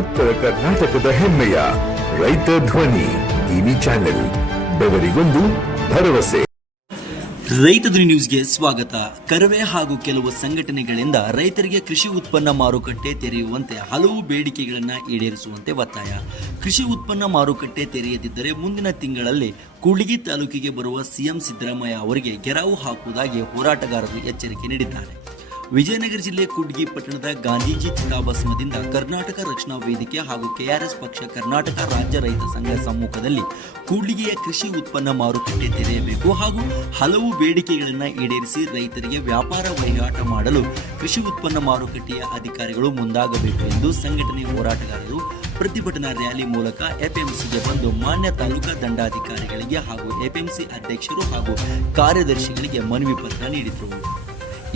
ಉತ್ತರ ಕರ್ನಾಟಕದ ಹೆಮ್ಮೆಯ ರೈತ ಧ್ವನಿ ಟಿವಿ ಚಾನೆಲ್, ಬೆವರಿಗೊಂದು ಭರವಸೆ. ರೈತ ಧ್ವನಿ ನ್ಯೂಸ್ಗೆ ಸ್ವಾಗತ. ಕರವೇ ಹಾಗೂ ಕೆಲವು ಸಂಘಟನೆಗಳಿಂದ ರೈತರಿಗೆ ಕೃಷಿ ಉತ್ಪನ್ನ ಮಾರುಕಟ್ಟೆ ತೆರೆಯುವಂತೆ ಹಲವು ಬೇಡಿಕೆಗಳನ್ನು ಈಡೇರಿಸುವಂತೆ ಒತ್ತಾಯ. ಕೃಷಿ ಉತ್ಪನ್ನ ಮಾರುಕಟ್ಟೆ ತೆರೆಯದಿದ್ದರೆ ಮುಂದಿನ ತಿಂಗಳಲ್ಲಿ ಕೂಡ್ಲಿಗಿ ತಾಲೂಕಿಗೆ ಬರುವ ಸಿಎಂ ಸಿದ್ದರಾಮಯ್ಯ ಅವರಿಗೆ ಗೆರಾವು ಹಾಕುವುದಾಗಿ ಹೋರಾಟಗಾರರು ಎಚ್ಚರಿಕೆ ನೀಡಿದ್ದಾರೆ. ವಿಜಯನಗರ ಜಿಲ್ಲೆ ಕೂಡ್ಲಿಗಿ ಪಟ್ಟಣದ ಗಾಂಧೀಜಿ ಚಿತಾಭಸ್ಮದಿಂದ ಕರ್ನಾಟಕ ರಕ್ಷಣಾ ವೇದಿಕೆ ಹಾಗೂ ಕೆಆರ್ಎಸ್ ಪಕ್ಷ ಕರ್ನಾಟಕ ರಾಜ್ಯ ರೈತ ಸಂಘ ಸಮ್ಮುಖದಲ್ಲಿ ಕೂಡ್ಲಿಗಿಯ ಕೃಷಿ ಉತ್ಪನ್ನ ಮಾರುಕಟ್ಟೆ ತೆರೆಯಬೇಕು ಹಾಗೂ ಹಲವು ಬೇಡಿಕೆಗಳನ್ನು ಈಡೇರಿಸಿ ರೈತರಿಗೆ ವ್ಯಾಪಾರ ವಹಿವಾಟ ಮಾಡಲು ಕೃಷಿ ಉತ್ಪನ್ನ ಮಾರುಕಟ್ಟೆಯ ಅಧಿಕಾರಿಗಳು ಮುಂದಾಗಬೇಕು ಎಂದು ಸಂಘಟನೆ ಹೋರಾಟಗಾರರು ಪ್ರತಿಭಟನಾ ರ್ಯಾಲಿ ಮೂಲಕ ಎಪಿಎಂಸಿಗೆ ಬಂದು ಮಾನ್ಯ ತಾಲೂಕಾ ದಂಡಾಧಿಕಾರಿಗಳಿಗೆ ಹಾಗೂ ಎಪಿಎಂಸಿ ಅಧ್ಯಕ್ಷರು ಹಾಗೂ ಕಾರ್ಯದರ್ಶಿಗಳಿಗೆ ಮನವಿ ಪತ್ರ ನೀಡಿದರು.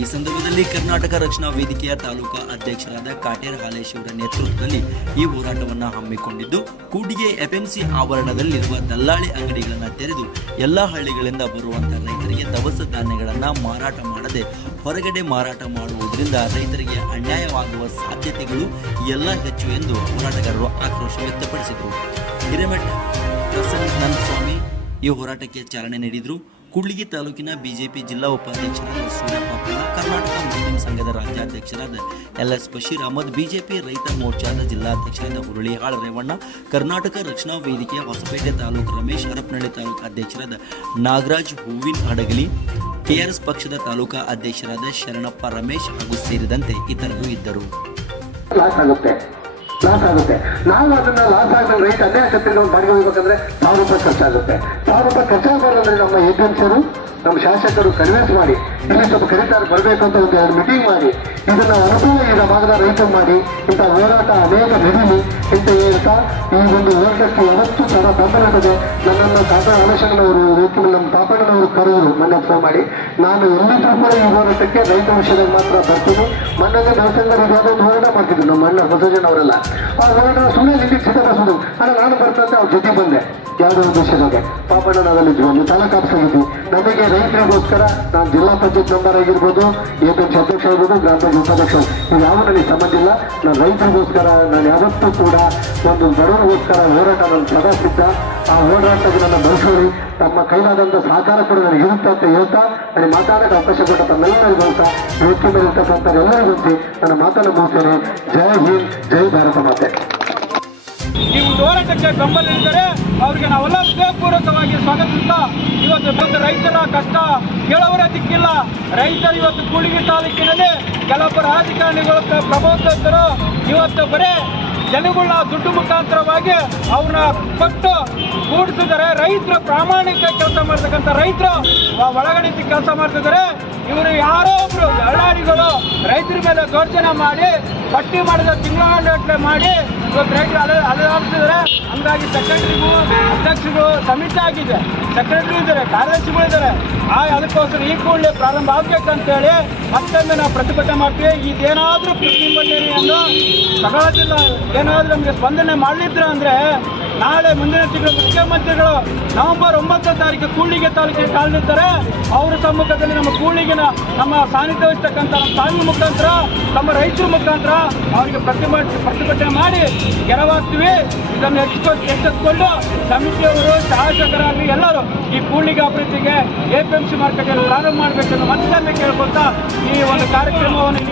ಈ ಸಂದರ್ಭದಲ್ಲಿ ಕರ್ನಾಟಕ ರಕ್ಷಣಾ ವೇದಿಕೆಯ ತಾಲೂಕಾ ಅಧ್ಯಕ್ಷರಾದ ಕಾಟೇರ್ ಹಾಲೇಶ್ವರ ನೇತೃತ್ವದಲ್ಲಿ ಈ ಹೋರಾಟವನ್ನು ಹಮ್ಮಿಕೊಂಡಿದ್ದು, ಕೂಡ್ಲಿಗಿ ಎಪಿಎಂಸಿ ಆವರಣದಲ್ಲಿರುವ ದಲ್ಲಾಳಿ ಅಂಗಡಿಗಳನ್ನು ತೆರೆದು ಎಲ್ಲಾ ಹಳ್ಳಿಗಳಿಂದ ಬರುವಂತಹ ರೈತರಿಗೆ ದವಸ ಧಾನ್ಯಗಳನ್ನು ಮಾರಾಟ ಮಾಡದೆ ಹೊರಗಡೆ ಮಾರಾಟ ಮಾಡುವುದರಿಂದ ರೈತರಿಗೆ ಅನ್ಯಾಯವಾಗುವ ಸಾಧ್ಯತೆಗಳು ಎಲ್ಲ ಹೆಚ್ಚು ಎಂದು ಹೋರಾಟಗಾರರು ಆಕ್ರೋಶ ವ್ಯಕ್ತಪಡಿಸಿದರು. ಹಿರೇಮಠ ಪ್ರಸನ್ನ ಸ್ವಾಮಿ ಈ ಹೋರಾಟಕ್ಕೆ ಚಾಲನೆ ನೀಡಿದರು. ಕೂಡ್ಲಿಗಿ ತಾಲೂಕಿನ ಬಿಜೆಪಿ ಜಿಲ್ಲಾ ಉಪಾಧ್ಯಕ್ಷರಾದ ಸೂರ್ಯಪ್ಪ, ಕರ್ನಾಟಕ ಮುಸ್ಲಿಂ ಸಂಘದ ರಾಜ್ಯಾಧ್ಯಕ್ಷರಾದ LS ಬಶೀರ್ ಅಹಮದ್, ಬಿಜೆಪಿ ರೈತ ಮೋರ್ಚಾದ ಜಿಲ್ಲಾಧ್ಯಕ್ಷರಾದ ಹುರುಳಿಹಾಳ್ ರೇವಣ್ಣ, ಕರ್ನಾಟಕ ರಕ್ಷಣಾ ವೇದಿಕೆಯ ಹೊಸಪೇಟೆ ತಾಲೂಕು ರಮೇಶ್, ಹರಪನಹಳ್ಳಿ ತಾಲೂಕು ಅಧ್ಯಕ್ಷರಾದ ನಾಗರಾಜ್ ಹೂವಿನ ಹಡಗಲಿ, ಕೆಆರ್ಎಸ್ ಪಕ್ಷದ ತಾಲೂಕಾ ಅಧ್ಯಕ್ಷರಾದ ಶರಣಪ್ಪ ರಮೇಶ್ ಹಾಗೂ ಸೇರಿದಂತೆ ಇತರರು ಇದ್ದರು. ಲಾಸ್ ಆಗುತ್ತೆ. ನಾವು ಅದನ್ನ ಲಾಸ್ ಆಗ ರೈತ ಅನ್ಯಾಯ ಕತ್ತಿಗೆ ಬಾಡಿಗೆ ಹೋಗ್ಬೇಕಂದ್ರೆ 1000 ರೂಪಾಯಿ ಖರ್ಚಾಗುತ್ತೆ. 1000 ರೂಪಾಯಿ ಖರ್ಚಾಗಬಾರ್ದಂದ್ರೆ ನಮ್ಮ ಏಜೆನ್ಸಿಯರು, ನಮ್ಮ ಶಾಸಕರು ಕನ್ವಿನ್ಸ್ ಮಾಡಿ ಇಲ್ಲಿ ಸ್ವಲ್ಪ ಕರೀತಾರೆ ಬರಬೇಕು ಅಂತ ಒಂದು 2 ಮೀಟಿಂಗ್ ಮಾಡಿ ಇದನ್ನ ಅನುಕೂಲ ಈ ಭಾಗದ ರೈತರು ಮಾಡಿ ಇಂಥ ಹೋರಾಟ ಅನೇಕ ನಡೀಲಿ ಇಂಥ ಹೇಳ್ತಾ ಈ ಒಂದು ಹೋರಾಟಕ್ಕೆ ಯಾವತ್ತೂ ತರ ಬೆಂಬಲ ಇದೆ. ನನ್ನನ್ನು ಕಾಟಾ ಆಲೋಚನವರು ನಮ್ಮ ಪಾಪಣ್ಣನವರು ಕರೆದರು ಮೊನ್ನೆ ಫೋನ್ ಮಾಡಿ. ನಾನು ಎಲ್ಲಿದ್ರೂ ಕೂಡ ಈ ಹೋರಾಟಕ್ಕೆ ರೈತ ವಿಷಯದಾಗ ಮಾತ್ರ ಬರ್ತೀನಿ. ಮೊನ್ನೆ ದೇವಸ್ಥಾನದಲ್ಲಿ ಯಾವುದೊಂದು ಹೋರಾಟ ಮಾಡ್ತಿದ್ರು ನಮ್ಮ ಅಣ್ಣ ಬಸವಜನ್ ಅವರೆಲ್ಲ. ಆ ಹೋರಾಟ ಸುಮ್ಮನೆ ನಿಂಗೆ ಸಿದ್ಧಪಡಿಸೋದು ಆದರೆ ನಾನು ಬರ್ತಂತೆ ಅವ್ರ ಜೊತೆ ಬಂದೆ. ಯಾವುದೋ ಒಂದು ವಿಷಯದಾಗ ಪಾಪಣ್ಣ ನಾವಲ್ಲಿದ್ವಿ, ಅಲ್ಲಿ ತಾಲೂಕು ಆಫೀಸ್ ಆಗಿದ್ವಿ. ನಮಗೆ ರೈತರಿಗೋಸ್ಕರ ನಾನು ಜಿಲ್ಲಾ ಪಂಚಾಯತ್ ಮೆಂಬರ್ ಆಗಿರ್ಬೋದು, ಏಪೆಂಸಿ ಅಧ್ಯಕ್ಷ ಆಗಿರ್ಬೋದು, ಗ್ರಾಮ ಪಂಚಾಯತ್ ಉಪಾಧ್ಯಕ್ಷ, ಇದು ಯಾವ ನನಗೆ ಸಂಬಂಧ ಇಲ್ಲ. ನಾನು ರೈತರಿಗೋಸ್ಕರ ನಾನು ಯಾವತ್ತೂ ಕೂಡ ಒಂದು ಬಡವರಿಗೋಸ್ಕರ ಹೋರಾಟ ನಾನು ಸದಾ ಸಿದ್ಧ. ಆ ಹೋರಾಟಕ್ಕೆ ನನ್ನ ಬಳಸೋಳಿ ತಮ್ಮ ಕೈಲಾದಂಥ ಸಹಕಾರ ಕೂಡ ನನಗೆ ಇರುತ್ತೆ ಅಂತ ಹೇಳ್ತಾ ನನಗೆ ಮಾತಾಡೋಕ್ಕೆ ಅವಕಾಶ ಕೊಟ್ಟ ತಮ್ಮೆಲ್ಲರಿಗೂ ಅಂತ ವೇದಿಕೆ ಮೇಲೆ ಇರ್ತಕ್ಕಂಥ ಎಲ್ಲರಿಗೂ ನನ್ನ ಮಾತನ್ನು ಮುಗಿಸ್ತೇನೆ. ಜೈ ಹಿಂದ್, ಜೈ ಭಾರತ ಮಾತೆ. ನೀವು ಹೋರಾಟಕ್ಕೆ ಬೆಂಬಲ ನೀಡಿದರೆ ಅವರಿಗೆ ನಾವೆಲ್ಲ ಹೃದಯಪೂರ್ವಕವಾಗಿ ಸ್ವಾಗತಿಸ್ತಾ, ಇವತ್ತು ರೈತರ ಕಷ್ಟ ಕೇಳೋವರೇ ದಿಕ್ಕಿಲ್ಲ. ರೈತರು ಇವತ್ತು ಕೂಡ್ಲಿಗಿ ತಾಲೂಕಿನಲ್ಲಿ ಕೆಲವೊಬ್ಬರು ರಾಜಕಾರಣಿಗಳು ಪ್ರಭಾವಿತರು ಇವತ್ತು ಬರೇ ಜನಗಳನ್ನ ದುಡ್ಡು ಮುಖಾಂತರವಾಗಿ ಅವ್ರನ್ನ ಕೊಟ್ಟು ಕೂಡಿಸಿದ್ದಾರೆ. ರೈತರು ಪ್ರಾಮಾಣಿಕ ಕೆಲಸ ಮಾಡ್ತಕ್ಕಂಥ ರೈತರು ಒಳಗಡೆ ಕೆಲಸ ಮಾಡ್ತಿದ್ದಾರೆ. ಇವರು ಯಾರೋ ಒಬ್ರು ದಳ್ಳಾಳಿಗಳು ರೈತರ ಮೇಲೆ ದೌರ್ಜನ್ಯ ಮಾಡಿ ಪಟ್ಟಿ ಮಾಡಿದ ತಿಂಗಳ ಮಾಡಿ ಇವತ್ತು ರೈತರು ಅಲೆದಾಡ್ತಿದ್ದಾರೆ. ಹಂಗಾಗಿ ಸೆಕ್ರೆಟರಿಗೂ ಅಧ್ಯಕ್ಷರಿಗೂ ಸಮಿತಿ ಆಗಿದೆ, ಸೆಕ್ರೆಟರಿ ಇದ್ದಾರೆ, ಕಾರ್ಯದರ್ಶಿಗಳಿದ್ದಾರೆ. ಅದಕ್ಕೋಸ್ಕರ ಈ ಕೂಡಲೇ ಪ್ರಾರಂಭ ಆಗಬೇಕಂತೇಳಿ ಮತ್ತೊಮ್ಮೆ ನಾವು ಪ್ರತಿಭಟನೆ ಮಾಡ್ತೀವಿ. ಇದೇನಾದರೂ ಪ್ರತಿಭಟನೆಯನ್ನು ತಗೊಳ್ಳೋದಿಲ್ಲ, ಏನಾದರೂ ನಮಗೆ ಸ್ಪಂದನೆ ಮಾಡಲಿದ್ರು ಅಂದರೆ ನಾಳೆ ಮುಂದಿನ ತಿಂಗಳು ಮುಖ್ಯಮಂತ್ರಿಗಳು ನವೆಂಬರ್ 9ನೇ ತಾರೀಕು ಕೂಡ್ಲಿಗಿ ತಾಲೂಕಿಗೆ ಕಾಲಿಡ್ತಾರೆ. ಅವರ ಸಮ್ಮುಖದಲ್ಲಿ ನಮ್ಮ ಕೂಡ್ಲಿಗಿನ ನಮ್ಮ ಸಾನ್ನಿಧ್ಯ ವಹಿಸ್ತಕ್ಕಂಥ ನಮ್ಮ ತಾಲೂಕು ಮುಖಾಂತರ ನಮ್ಮ ರೈತರ ಮುಖಾಂತರ ಅವರಿಗೆ ಪ್ರತಿಭಟನೆ ಮಾಡಿ ಗೆರವಾಗ್ತೀವಿ. ಇದನ್ನು ಎಚ್ಚೆತ್ತುಕೊಂಡು ಸಮಿತಿಯವರು, ಶಾಸಕರಾಗಲಿ ಎಲ್ಲರೂ ಈ ಕೂಡ್ಲಿಗಿ ಅಭಿವೃದ್ಧಿಗೆ ಎಪಿಎಂಸಿ ಮಾರುಕಟ್ಟೆಯನ್ನು ಪ್ರಾರಂಭ ಮಾಡಬೇಕೆಂದು ಮತ್ತೊಮ್ಮೆ ಕೇಳ್ಕೊಳ್ತಾ ಈ ಒಂದು ಕಾರ್ಯಕ್ರಮವನ್ನು